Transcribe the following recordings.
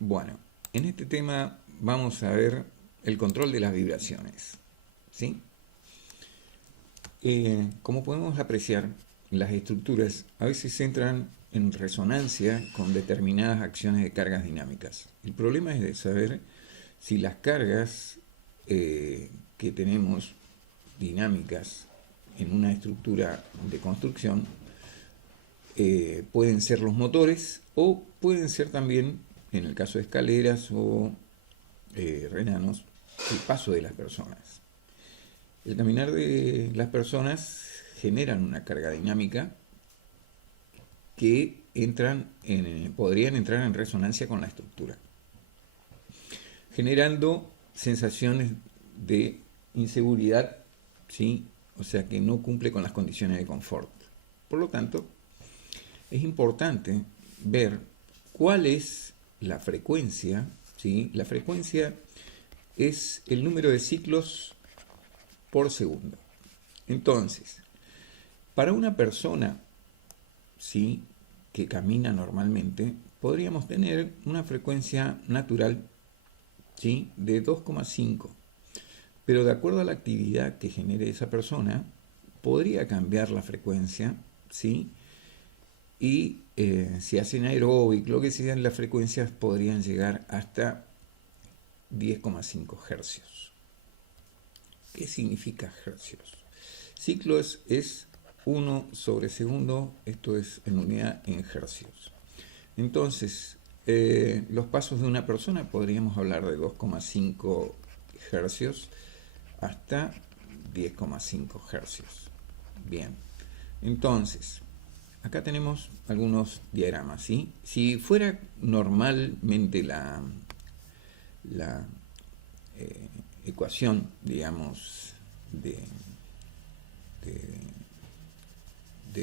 Bueno, en este tema vamos a ver el control de las vibraciones, ¿sí? Como podemos apreciar, las estructuras a veces entran en resonancia con determinadas acciones de cargas dinámicas. El problema es de saber si las cargas que tenemos dinámicas en una estructura de construcción pueden ser los motores o pueden ser también, en el caso de escaleras o renanos, el paso de las personas. El caminar de las personas generan una carga dinámica que podrían entrar en resonancia con la estructura, generando sensaciones de inseguridad, ¿sí? O sea que no cumple con las condiciones de confort. Por lo tanto, es importante ver cuál es la frecuencia, ¿sí? La frecuencia es el número de ciclos por segundo. Entonces, para una persona, ¿sí?, que camina normalmente, podríamos tener una frecuencia natural, ¿sí?, de 2,5. Pero de acuerdo a la actividad que genere esa persona, podría cambiar la frecuencia, ¿sí? Y si hacen aeróbic, lo que sean, las frecuencias podrían llegar hasta 10,5 hercios. ¿Qué significa hercios? Ciclos es 1 sobre segundo, esto es en unidad en hercios. Entonces, los pasos de una persona podríamos hablar de 2,5 hercios hasta 10,5 hercios. Bien, entonces, acá tenemos algunos diagramas, ¿sí? Si fuera normalmente la ecuación, digamos, de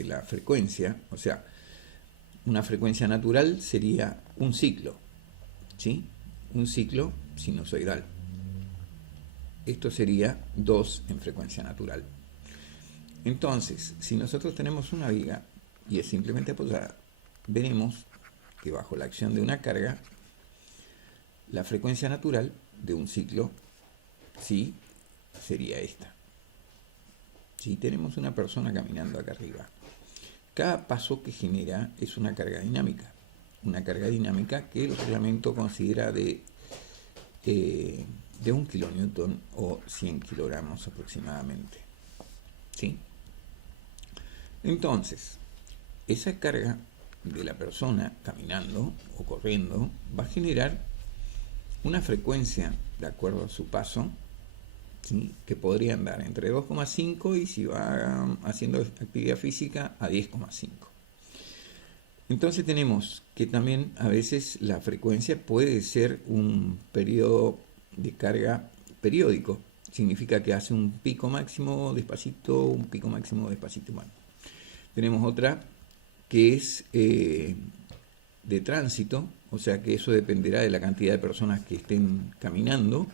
la frecuencia, o sea, una frecuencia natural sería un ciclo, ¿sí? Un ciclo sinusoidal. Esto sería 2 en frecuencia natural. Entonces, si nosotros tenemos una viga y es simplemente apoyada, veremos que bajo la acción de una carga, la frecuencia natural de un ciclo, sí, sería esta. Si tenemos una persona caminando acá arriba, cada paso que genera es una carga dinámica. Una carga dinámica que el reglamento considera de 1 kilonewton o 100 kilogramos aproximadamente. ¿Sí? Entonces, esa carga de la persona caminando o corriendo va a generar una frecuencia de acuerdo a su paso, ¿sí?, que podría andar entre 2,5 y si va haciendo actividad física a 10,5. Entonces tenemos que también a veces la frecuencia puede ser un periodo de carga periódico. Significa que hace un pico máximo despacito, un pico máximo despacito. Bueno, tenemos otra que es de tránsito, o sea que eso dependerá de la cantidad de personas que estén caminando,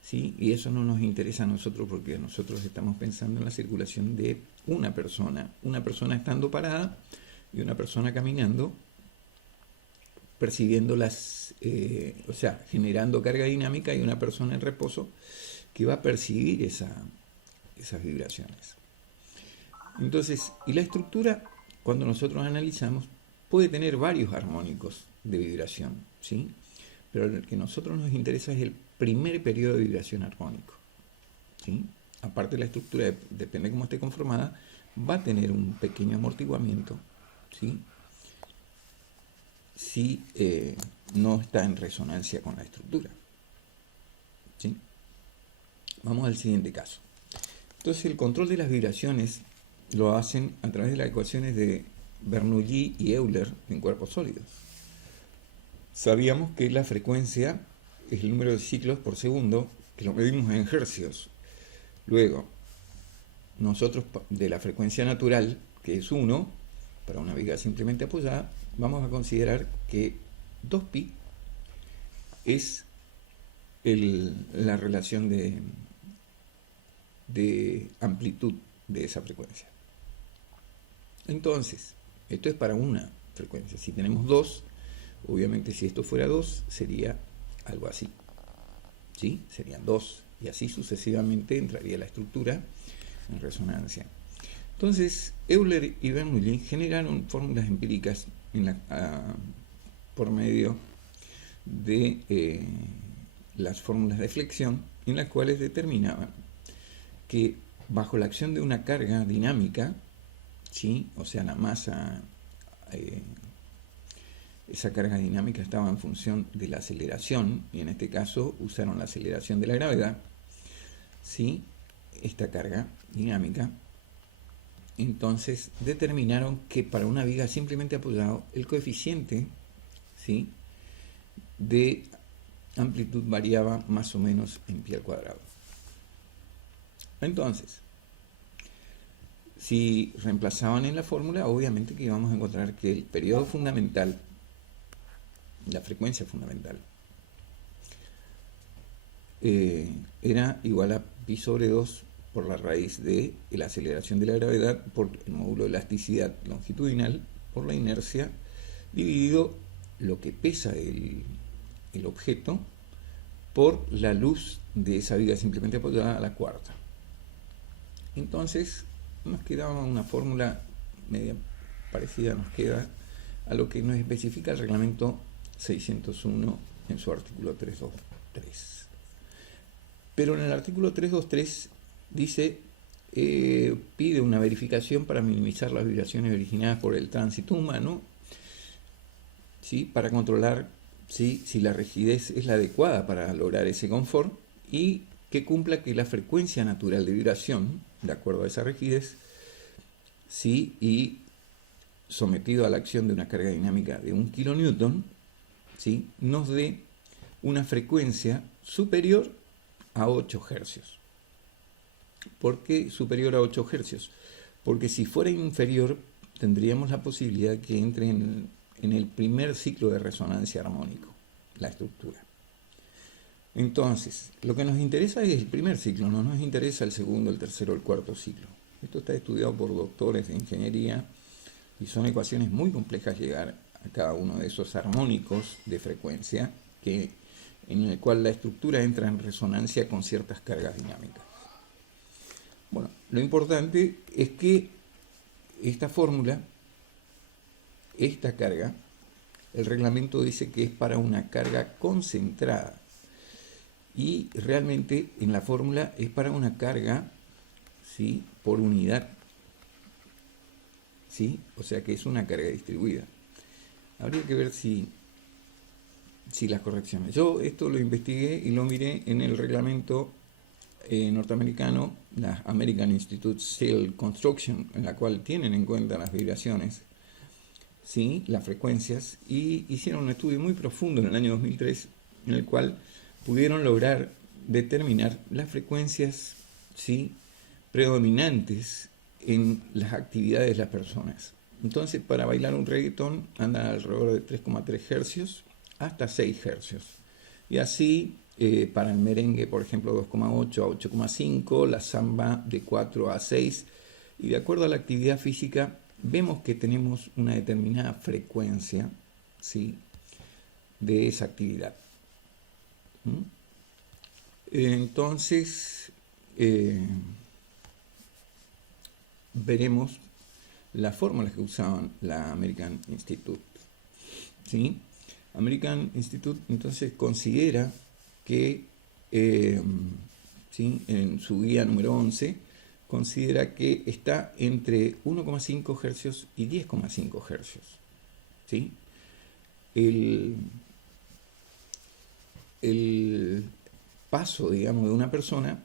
¿sí? Y eso no nos interesa a nosotros porque nosotros estamos pensando en la circulación de una persona estando parada y una persona caminando, percibiendo o sea, generando carga dinámica, y una persona en reposo que va a percibir esas vibraciones. Entonces, y la estructura, cuando nosotros analizamos, puede tener varios armónicos de vibración, ¿sí? Pero el que a nosotros nos interesa es el primer periodo de vibración armónico, ¿sí? Aparte, la estructura, depende de cómo esté conformada, va a tener un pequeño amortiguamiento, ¿sí?, si no está en resonancia con la estructura, ¿sí? Vamos al siguiente caso. Entonces, el control de las vibraciones lo hacen a través de las ecuaciones de Bernoulli y Euler en cuerpos sólidos. Sabíamos que la frecuencia es el número de ciclos por segundo, que lo medimos en hercios. Luego, nosotros de la frecuencia natural, que es 1, para una viga simplemente apoyada, vamos a considerar que 2pi es la relación de amplitud de esa frecuencia. Entonces, esto es para una frecuencia. Si tenemos 2, Obviamente si esto fuera 2 sería algo así, ¿sí? Serían 2 y así sucesivamente entraría la estructura en resonancia. Entonces Euler y Bernoulli generaron fórmulas empíricas por medio de las fórmulas de flexión, en las cuales determinaban que bajo la acción de una carga dinámica, ¿sí? O sea, la masa, esa carga dinámica estaba en función de la aceleración, y en este caso usaron la aceleración de la gravedad, ¿sí? Esta carga dinámica. Entonces determinaron que para una viga simplemente apoyado, el coeficiente, ¿sí?, de amplitud variaba más o menos en pi al cuadrado. Entonces, si reemplazaban en la fórmula, obviamente que íbamos a encontrar que el periodo fundamental, la frecuencia fundamental, era igual a pi sobre 2 por la raíz de la aceleración de la gravedad por el módulo de elasticidad longitudinal por la inercia dividido lo que pesa el objeto por la luz de esa viga simplemente apoyada a la cuarta. Entonces nos quedaba una fórmula media parecida, nos queda a lo que nos especifica el reglamento 601 en su artículo 323. Pero en el artículo 323 dice, pide una verificación para minimizar las vibraciones originadas por el tránsito humano, ¿sí?, para controlar si la rigidez es la adecuada para lograr ese confort y que cumpla que la frecuencia natural de vibración, de acuerdo a esa rigidez, ¿sí?, y sometido a la acción de una carga dinámica de 1 kilonewton, ¿sí?, nos dé una frecuencia superior a 8 hercios. ¿Por qué superior a 8 hercios? Porque si fuera inferior, tendríamos la posibilidad que entre en el primer ciclo de resonancia armónico, la estructura. Entonces, lo que nos interesa es el primer ciclo, no nos interesa el segundo, el tercero, el cuarto ciclo. Esto está estudiado por doctores de ingeniería y son ecuaciones muy complejas llegar a cada uno de esos armónicos de frecuencia en el cual la estructura entra en resonancia con ciertas cargas dinámicas. Bueno, lo importante es que esta fórmula, esta carga, el reglamento dice que es para una carga concentrada y realmente en la fórmula es para una carga, ¿sí?, por unidad, ¿sí?, o sea que es una carga distribuida. Habría que ver si las correcciones. Yo esto lo investigué y lo miré en el reglamento norteamericano, la American Institute Steel Construction, en la cual tienen en cuenta las vibraciones, ¿sí?, las frecuencias, y hicieron un estudio muy profundo en el año 2003 en el cual pudieron lograr determinar las frecuencias, ¿sí?, predominantes en las actividades de las personas. Entonces, para bailar un reggaetón anda alrededor de 3,3 hercios hasta 6 hercios. Y así, para el merengue, por ejemplo, 2,8 a 8,5, la samba de 4 a 6. Y de acuerdo a la actividad física, vemos que tenemos una determinada frecuencia, ¿sí?, de esa actividad. Entonces, veremos las fórmulas que usaban la American Institute, ¿sí? American Institute entonces considera que, ¿sí?, en su guía número 11, considera que está entre 1,5 hercios y 10,5 hercios, ¿sí? El paso, digamos, de una persona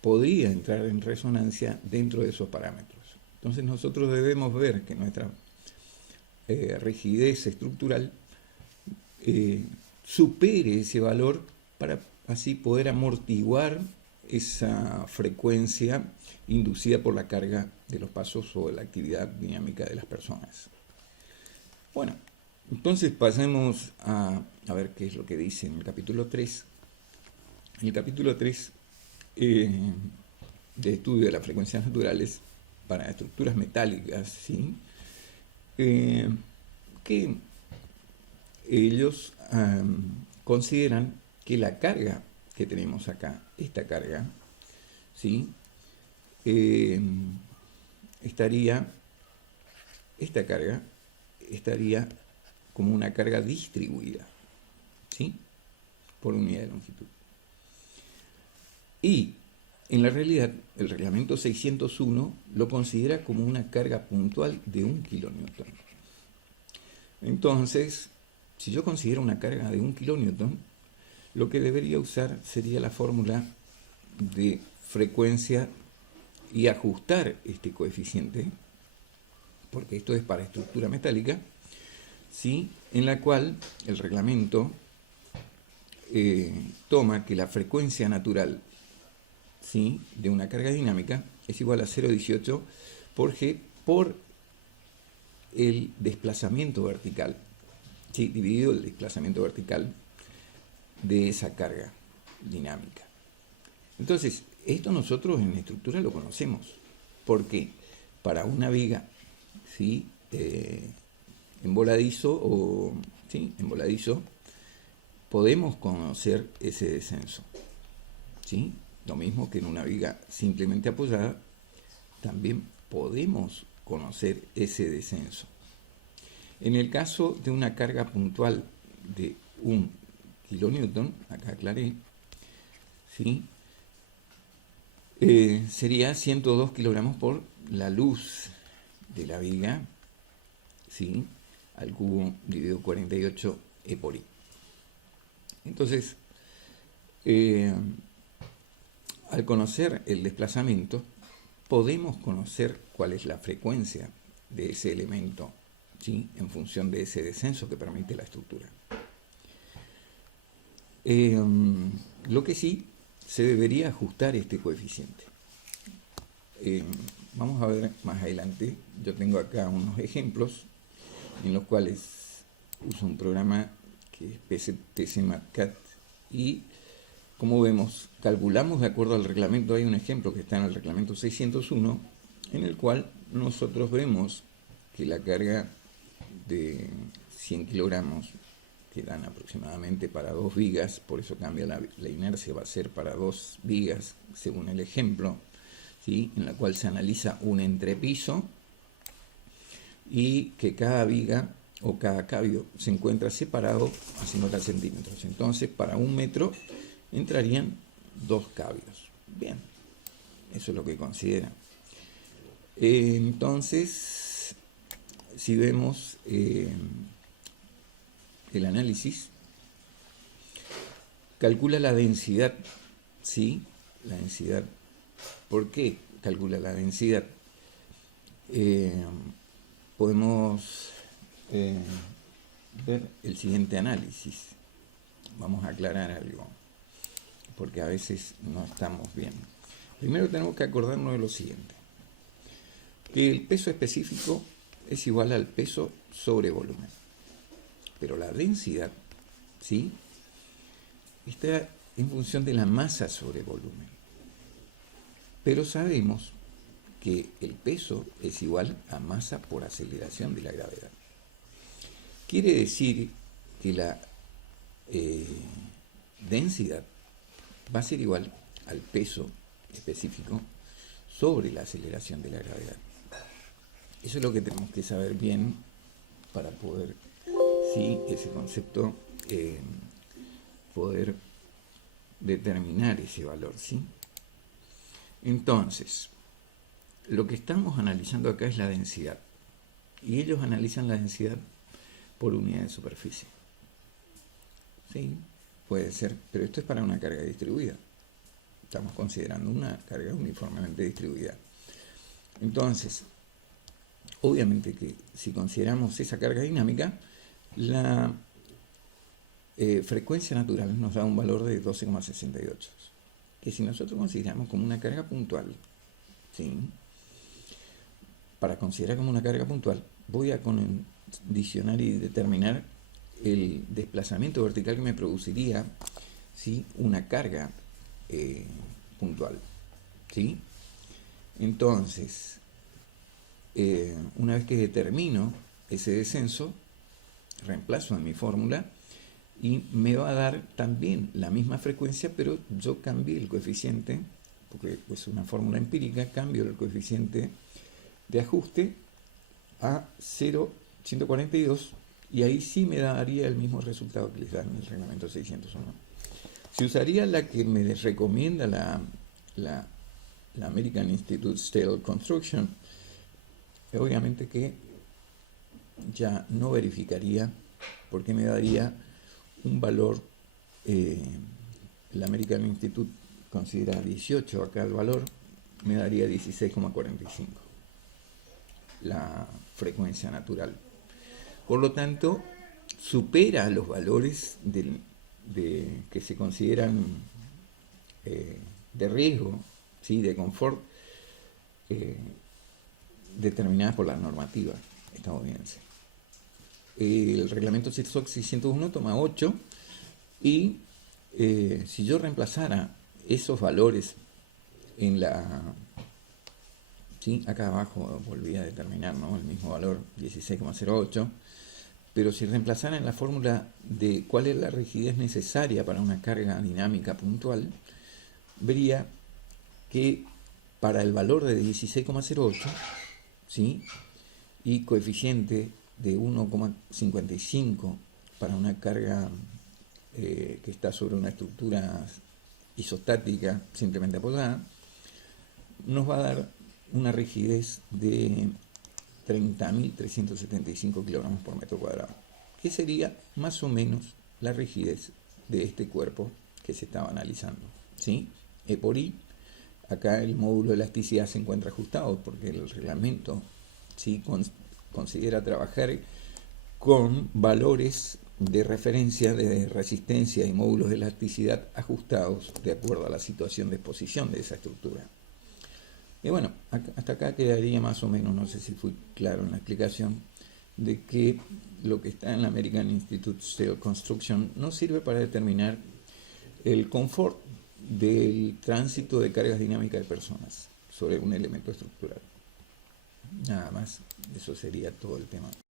podría entrar en resonancia dentro de esos parámetros. Entonces nosotros debemos ver que nuestra rigidez estructural supere ese valor para así poder amortiguar esa frecuencia inducida por la carga de los pasos o la actividad dinámica de las personas. Bueno, entonces pasemos a ver qué es lo que dice en el capítulo 3. En el capítulo 3 de estudio de las frecuencias naturales para estructuras metálicas, ¿sí?, que ellos consideran que la carga que tenemos acá, esta carga, ¿sí? Esta carga estaría como una carga distribuida, ¿sí? Por unidad de longitud. Y en la realidad, el reglamento 601 lo considera como una carga puntual de 1 kilonewton. Entonces, si yo considero una carga de 1 kilonewton, lo que debería usar sería la fórmula de frecuencia y ajustar este coeficiente, porque esto es para estructura metálica, ¿sí? En la cual el reglamento toma que la frecuencia natural, ¿sí?, de una carga dinámica es igual a 0,18 por G por el desplazamiento vertical, ¿sí?, dividido el desplazamiento vertical de esa carga dinámica. Entonces, esto nosotros en la estructura lo conocemos, porque para una viga, ¿sí?, envoladizo, podemos conocer ese descenso, ¿sí? Lo mismo que en una viga simplemente apoyada, también podemos conocer ese descenso. En el caso de una carga puntual de 1 kilonewton, acá aclaré, ¿sí?, sería 102 kilogramos por la luz de la viga, ¿sí?, al cubo dividido 48 E por I. Entonces, al conocer el desplazamiento, podemos conocer cuál es la frecuencia de ese elemento, ¿sí?, en función de ese descenso que permite la estructura. Lo que sí, se debería ajustar este coeficiente. Vamos a ver más adelante. Yo tengo acá unos ejemplos en los cuales uso un programa que es PCMatCat y, como vemos, calculamos de acuerdo al reglamento. Hay un ejemplo que está en el reglamento 601 en el cual nosotros vemos que la carga de 100 kilogramos que dan aproximadamente para 2 vigas, por eso cambia la inercia, va a ser para 2 vigas según el ejemplo, ¿sí?, en la cual se analiza un entrepiso y que cada viga o cada cabio se encuentra separado a 50 centímetros. Entonces, para 1 metro entrarían 2 cabios. Bien, eso es lo que consideran. Entonces, si vemos el análisis, calcula la densidad, ¿sí? La densidad. ¿Por qué calcula la densidad? Podemos ver el siguiente análisis. Vamos a aclarar algo, porque a veces no estamos bien. Primero tenemos que acordarnos de lo siguiente, que el peso específico es igual al peso sobre volumen, pero la densidad, ¿sí?, está en función de la masa sobre volumen. Pero sabemos que el peso es igual a masa por aceleración de la gravedad. Quiere decir que la densidad va a ser igual al peso específico sobre la aceleración de la gravedad. Eso es lo que tenemos que saber bien para poder, sí, ese concepto, poder determinar ese valor, ¿sí? Entonces, lo que estamos analizando acá es la densidad, y ellos analizan la densidad por unidad de superficie. Sí, puede ser, pero esto es para una carga distribuida. Estamos considerando una carga uniformemente distribuida. Entonces, obviamente que si consideramos esa carga dinámica, la frecuencia natural nos da un valor de 12,68, que si nosotros consideramos como una carga puntual, ¿sí?, para considerar como una carga puntual, voy a condicionar y determinar el desplazamiento vertical que me produciría, ¿sí?, una carga puntual, ¿sí? Entonces, una vez que determino ese descenso, reemplazo en mi fórmula y me va a dar también la misma frecuencia, pero yo cambié el coeficiente, porque es una fórmula empírica, cambio el coeficiente de ajuste a 0,142 y ahí sí me daría el mismo resultado que les da en el reglamento 601. Si usaría la que me recomienda la American Institute Steel Construction, obviamente que ya no verificaría porque me daría un valor, el American Institute considera 18, acá el valor me daría 16,45 la frecuencia natural. Por lo tanto, supera los valores que se consideran de riesgo, ¿sí? De confort, determinadas por la normativa estadounidense. El reglamento SOX 601 toma 8 y si yo reemplazara esos valores en la... ¿sí? Acá abajo volví a determinar, ¿no? El mismo valor, 16,08, pero si reemplazara en la fórmula de cuál es la rigidez necesaria para una carga dinámica puntual, vería que para el valor de 16,08, ¿sí? Y coeficiente de 1,55 para una carga que está sobre una estructura isostática simplemente apoyada, nos va a dar una rigidez de 30.375 kilogramos por metro cuadrado, que sería más o menos la rigidez de este cuerpo que se estaba analizando, ¿sí? E por I, acá el módulo de elasticidad se encuentra ajustado porque el reglamento, ¿sí? Considera trabajar con valores de referencia de resistencia y módulos de elasticidad ajustados de acuerdo a la situación de exposición de esa estructura. Y bueno, hasta acá quedaría más o menos, no sé si fui claro en la explicación, de que lo que está en la American Institute Steel Construction no sirve para determinar el confort del tránsito de cargas dinámicas de personas sobre un elemento estructural. Nada más, eso sería todo el tema.